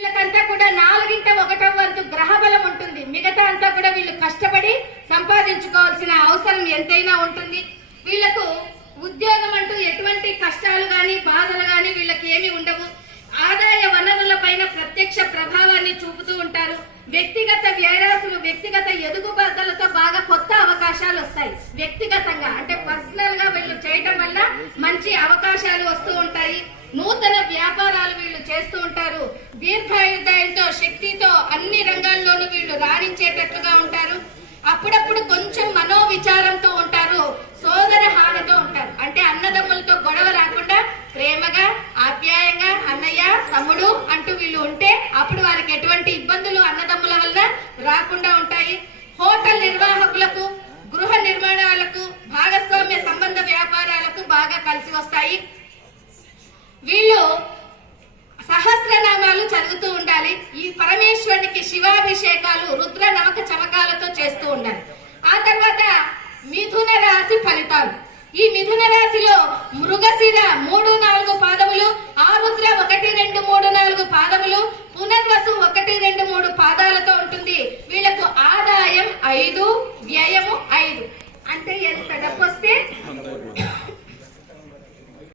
వీళ్ళకంతా కూడా 4/1 గ్రహ బలం ఉంటుంది. మిగతా అంతా కూడా వీళ్ళు కష్టపడి సంపాదించుకోవాల్సిన అవసరం ఎంతైనా ఉంటుంది. వీళ్ళకు ఉద్యోగం అంటూ ఎటువంటి కష్టాలు గాని బాధలు గాని వీళ్ళకి ఏమీ ఉండవు. ఆదాయ వనరుల పైన ప్రత్యక్ష ప్రభావాన్ని చూపుతూ ఉంటారు. వ్యక్తిగత వ్యయాసులు, వ్యక్తిగత ఎదుగుదలతో బాగా కొత్త అవకాశాలు వస్తాయి. వ్యక్తిగతంగా అంటే పర్సనల్ గా వీళ్ళు చేయడం వల్ల మంచి అవకాశాలు వస్తూ ఉంటాయి. నూతన వ్యాపారాలు వీళ్ళు చేస్తూ ఉంటారు. దీర్ఘాయుర్దాయంతో, శక్తితో అన్ని రంగాల్లోనూ వీళ్ళు రాణించేటట్లుగా ఉంటారు. అప్పుడప్పుడు కొంచెం మనోవిచారంతో ఉంటారు. సోదర హానితో ఉంటారు. అంటే అన్నదమ్ములతో గొడవ రాకుండా ప్రేమగా, ఆప్యాయంగా అన్నయ్య, తమ్ముడు అంటూ వీళ్ళు ఉంటే అప్పుడు వారికి ఎటువంటి ఇబ్బందులు అన్నదమ్ముల వల్ల రాకుండా ఉంటాయి. హోటల్ నిర్వాహకులకు, గృహ నిర్మాణాలకు, భాగస్వామ్య సంబంధ వ్యాపారాలకు బాగా కలిసి వస్తాయి. వీళ్ళు సహస్రనామాలు చదువుతూ ఉండాలి. ఈ పరమేశ్వరునికి శివాభిషేకాలు రుద్ర నమక చమకాలతో చేస్తూ ఉండాలి. ఆ తర్వాత మిథున రాశి ఫలితాలు. ఈ మిథున రాశిలో మృగశిర 3, 4 పాదములు, ఆరుద్ర 1, 2, 3, 4 పాదములు, పునర్వసు 1, 2, 3 పాదాలతో ఉంటుంది. వీళ్లకు ఆదాయం 5, వ్యయము 5. అంటే ఎంత డబ్బు వస్తే